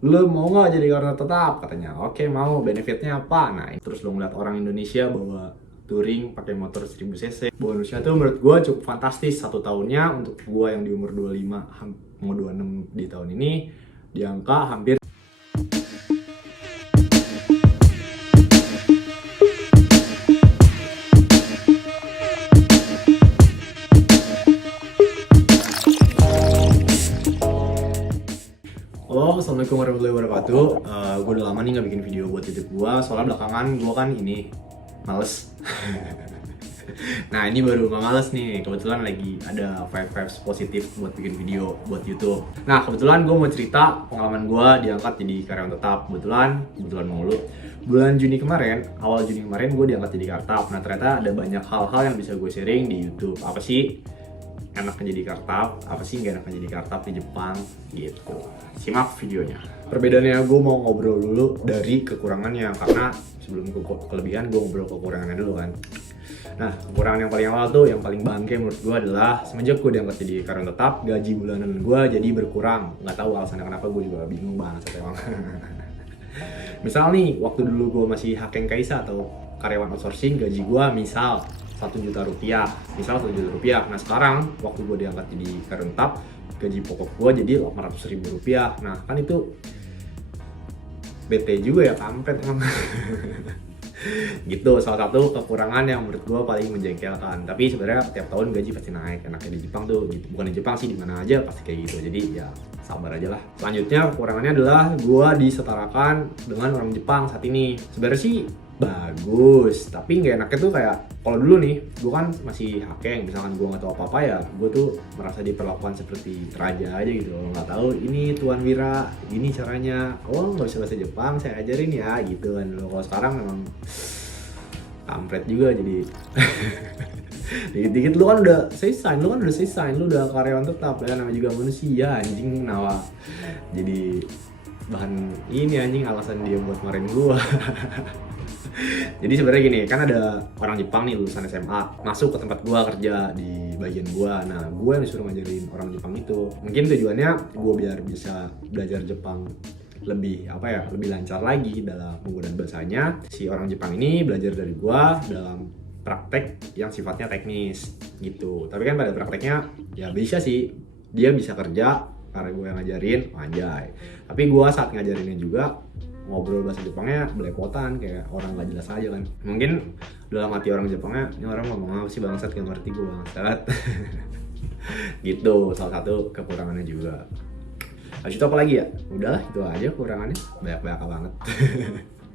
lu mau nggak jadi karyawan tetap, katanya. Oke, mau. Benefitnya apa? Nah, terus lu ngeliat orang Indonesia bawa touring pakai motor 1000 cc. Bonusnya tuh menurut gue cukup fantastis. 1 tahunnya untuk gue yang di umur 25 mau 26 di tahun ini, di angka hampir. Halo, assalamualaikum warahmatullahi wabarakatuh. Gue udah lama nih nggak bikin video buat YouTube gue, soalnya belakangan gue kan ini males. Nah, ini baru nggak males nih, kebetulan lagi ada vibes positif buat bikin video buat YouTube. Nah, kebetulan gue mau cerita pengalaman gue diangkat jadi karyawan tetap. Kebetulan mulu. Bulan Juni kemarin, awal Juni kemarin gue diangkat jadi karyawan tetap. Nah, ternyata ada banyak hal-hal yang bisa gue sharing di YouTube. Apa sih enaknya jadi kartap, apa sih nggak enaknya jadi kartap di Jepang gitu. Simak videonya. Perbedaannya gue mau ngobrol dulu dari kekurangannya, karena sebelum ke kelebihan gue ngobrol kekurangannya dulu kan. Nah, kekurangan yang paling awal tuh, yang paling bangke menurut gue adalah semenjak gue diangkat jadi karyawan tetap, gaji bulanan gue jadi berkurang. Nggak tahu alasannya kenapa, gue juga bingung banget emang. Misal nih, waktu dulu gue masih Hakeng Kaisa atau karyawan outsourcing, gaji gue misal 1 juta rupiah, misal 1 juta rupiah. Nah, sekarang waktu gue diangkat jadi karyawan tetap, gaji pokok gue jadi 800.000 rupiah. Nah, kan itu bete juga ya, kampret emang. Gitu, salah satu kekurangan yang menurut gue paling menjengkelkan. Tapi sebenarnya tiap tahun gaji pasti naik, enaknya di Jepang tuh gitu. Bukan di Jepang sih, di mana aja pasti kayak gitu. Jadi ya sabar aja lah. Selanjutnya kekurangannya adalah gue disetarakan dengan orang Jepang saat ini. Sebenarnya sih bagus, tapi nggak enaknya tuh kayak kalau dulu nih, gue kan masih Hakeng, misalkan gue nggak tahu apa-apa ya, gue tuh merasa diperlakukan seperti raja aja gitu. Nggak tahu ini Tuan Wira, gini caranya, oh nggak bisa bahasa Jepang, saya ajarin ya gitu kan. Kalau sekarang memang kampret juga jadi. Dikit-dikit lu kan udah selesai, lu udah karyawan tetap ya, namanya juga manusia anjing, nawa jadi bahan ini anjing, alasan dia buat marahin gua. Jadi sebenarnya gini, kan ada orang Jepang nih lulusan SMA masuk ke tempat gua kerja di bagian gua. Nah, gua yang disuruh ngajarin orang Jepang itu. Mungkin tujuannya gua biar bisa belajar Jepang lebih lebih lancar lagi dalam penggunaan bahasanya. Si orang Jepang ini belajar dari gua dalam praktek yang sifatnya teknis gitu. Tapi kan pada prakteknya ya bisa sih, dia bisa kerja karena gue yang ngajarin, anjay. Tapi gue saat ngajarinnya juga ngobrol bahasa Jepangnya belepotan, kayak orang gak jelas aja kan. Mungkin dalam hati orang Jepangnya, ini orang ngomong apa sih bangsat, gak ngerti gue bangsat. Gitu, salah satu kekurangannya juga. Habis itu apa lagi ya? Udahlah, itu aja kekurangannya, banyak-banyak banget.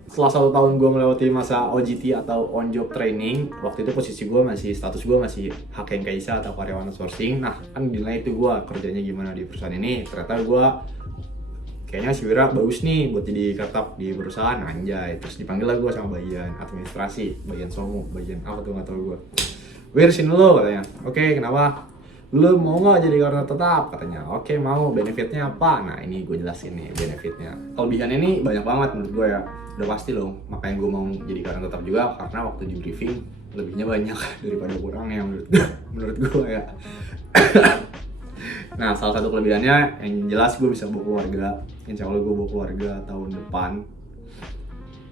Setelah 1 tahun gue melewati masa OJT atau on job training, waktu itu status gue masih Hakeng Kaisa atau karyawan outsourcing. Nah, kan dinilai itu gue kerjanya gimana di perusahaan ini. Ternyata gue kayaknya si Wira bagus nih buat jadi kartap di perusahaan, anjay. Terus dipanggil lah gue sama bagian administrasi, bagian somo, bagian apa tuh nggak tahu gue. Wir, sini lo, katanya. Oke, kenapa? Lu mau nggak jadi karyawan tetap, katanya. Oke, mau. Benefitnya apa? Nah, ini gue jelasin nih benefitnya. Kelebihannya ini banyak banget menurut gue ya, udah pasti loh. Makanya gue mau jadi karyawan tetap juga, karena waktu di briefing lebihnya banyak daripada kurangnya menurut gue ya. Nah, salah satu kelebihannya yang jelas gue bisa bawa keluarga. Insya Allah gue bawa keluarga tahun depan.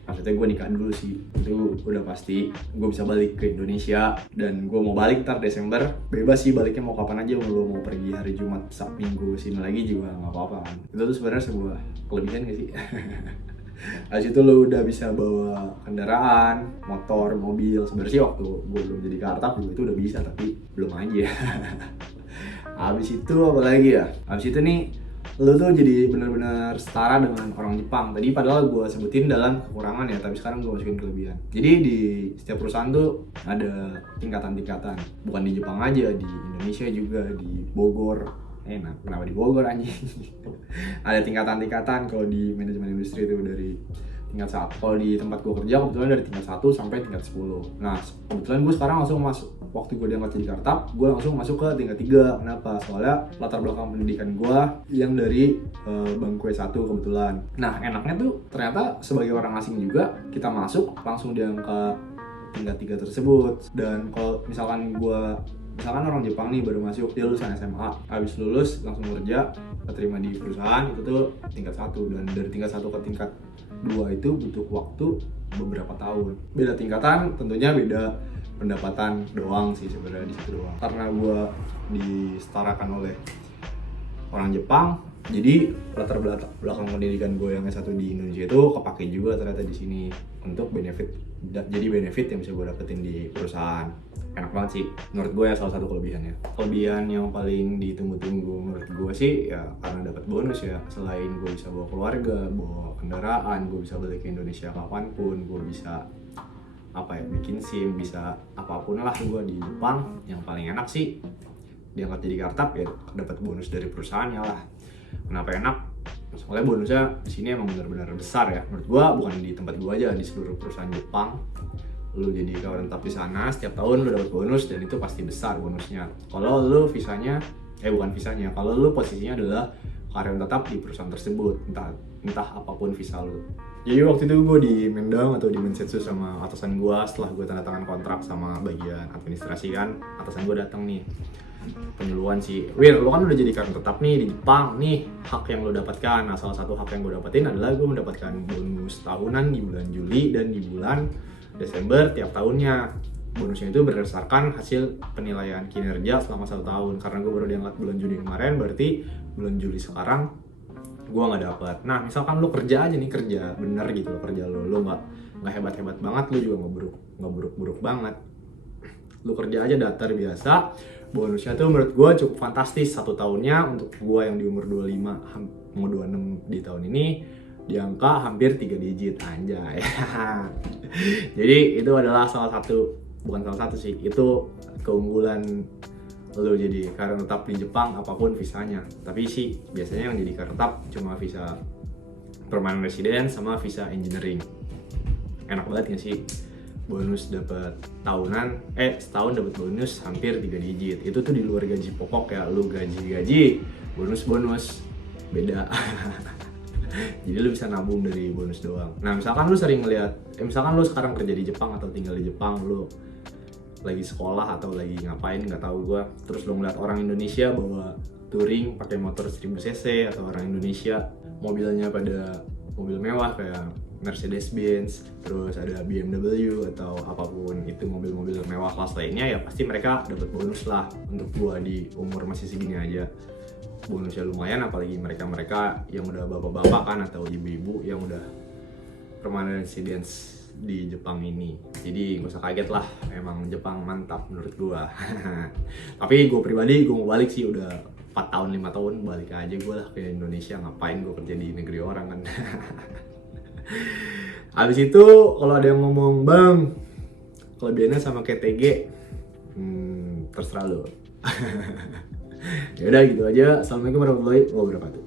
Maksudnya gue nikah dulu sih, itu udah pasti. Gue bisa balik ke Indonesia, dan gue mau balik ntar Desember. Bebas sih baliknya mau kapan aja, mau pergi hari Jumat, Sabtu, Minggu sini lagi juga nggak apa-apa kan. Itu tuh sebenarnya sebuah kelebihan gak sih? Habis itu lo udah bisa bawa kendaraan, motor, mobil. Sebenarnya sih waktu gue belum jadi kartap juga itu udah bisa, tapi belum aja. Habis itu apa lagi ya? Habis itu nih, lu tuh jadi benar-benar setara dengan orang Jepang. Tadi padahal gue sebutin dalam kekurangan ya, tapi sekarang gue masukin kelebihan. Jadi di setiap perusahaan tuh ada tingkatan-tingkatan. Bukan di Jepang aja, di Indonesia juga, di Bogor. Nah, kenapa di Bogor anjing? Ada tingkatan-tingkatan kalau di manajemen industri itu dari tingkat 1. Kalau di tempat gue kerja kebetulan dari tingkat 1 sampai tingkat 10. Nah, kebetulan gue sekarang langsung masuk. Waktu gue diangkat jadi kartap, gue langsung masuk ke tingkat 3. Kenapa? Soalnya latar belakang pendidikan gue yang dari bangku S1 kebetulan. Nah, enaknya tuh ternyata sebagai orang asing juga, kita masuk langsung diangkat tingkat 3 tersebut. Dan kalau misalkan gue misalkan orang Jepang nih baru masuk, dia lulusan SMA, habis lulus langsung kerja, keterima di perusahaan, itu tuh tingkat 1, dan dari tingkat 1 ke tingkat 2 itu butuh waktu beberapa tahun. Beda tingkatan tentunya beda pendapatan doang sih sebenarnya di situ doang. Karena gue disetarakan oleh orang Jepang, jadi latar belakang pendidikan gue yang S1 di Indonesia itu kepake juga ternyata di sini untuk jadi benefit yang bisa gue dapetin di perusahaan. Enak banget sih menurut gue ya, salah satu kelebihannya. Kelebihan yang paling ditunggu-tunggu menurut gue sih ya karena dapat bonus ya. Selain gue bisa bawa keluarga, bawa kendaraan, gue bisa balik ke Indonesia kapanpun, gue bisa bikin SIM, bisa apapun lah gue di Jepang. Yang paling enak sih diangkat jadi kartap ya dapat bonus dari perusahaannya lah. Kenapa enak? Soalnya bonusnya di sini emang benar-benar besar ya. Menurut gua bukan di tempat gua aja, di seluruh perusahaan Jepang. Lu jadi karyawan tetap di sana, setiap tahun lu dapat bonus dan itu pasti besar bonusnya. Kalau lu kalau lu posisinya adalah karyawan tetap di perusahaan tersebut, entah apapun visa lu. Jadi waktu itu gue di Mendang atau di Mensetsu sama atasan gue, setelah gue tanda tangan kontrak sama bagian administrasi kan, atasan gue datang nih, penyuluhan sih, Wir, lo kan udah jadi karyawan tetap nih di Jepang, nih hak yang lo dapatkan. Nah, salah satu hak yang gue dapetin adalah gue mendapatkan bonus tahunan di bulan Juli dan di bulan Desember tiap tahunnya. Bonusnya itu berdasarkan hasil penilaian kinerja selama 1 tahun. Karena gue baru diangkat bulan Juni kemarin, berarti bulan Juli sekarang gue nggak dapat. Nah, misalkan lo kerja aja nih, kerja bener gitu lo, kerja lo nggak hebat-hebat banget, lo juga nggak buruk-buruk banget, lo kerja aja datar biasa, bonusnya tuh menurut gue cukup fantastis. 1 tahunnya untuk gue yang di umur 25 mau 26 di tahun ini di angka hampir 3 digit anjay. Jadi itu adalah bukan salah satu sih, itu keunggulan lo jadi karyawan tetap di Jepang apapun visanya. Tapi sih biasanya yang jadi karyawan tetap cuma visa permanent resident sama visa engineering. Enak banget gak sih? Bonus dapat tahunan, setahun dapat bonus hampir 3 digit. Itu tuh di luar gaji pokok ya, lu gaji, bonus beda. Jadi lu bisa nabung dari bonus doang. Nah, misalkan lu sering ngeliat, misalkan lu sekarang kerja di Jepang atau tinggal di Jepang, lu lagi sekolah atau lagi ngapain nggak tahu gua, terus lu ngeliat orang Indonesia bawa touring pakai motor 1000 cc, atau orang Indonesia mobilnya pada mobil mewah kayak Mercedes-Benz, terus ada BMW atau apapun itu mobil-mobil mewah kelas lainnya, ya pasti mereka dapat bonus lah. Untuk gua di umur masih segini aja bonusnya lumayan, apalagi mereka yang udah bapak-bapak kan atau ibu-ibu yang udah permanent residence di Jepang ini. Jadi gak usah kaget lah, emang Jepang mantap menurut gua. Tapi gua pribadi gua mau balik sih, udah 4 tahun 5 tahun balik aja gua lah ke Indonesia, ngapain gua kerja di negeri orang kan. Habis itu kalau ada yang ngomong, "Bang, kelebihannya sama KTG," terserah lo. Ya udah gitu aja. Assalamualaikum warahmatullahi wabarakatuh.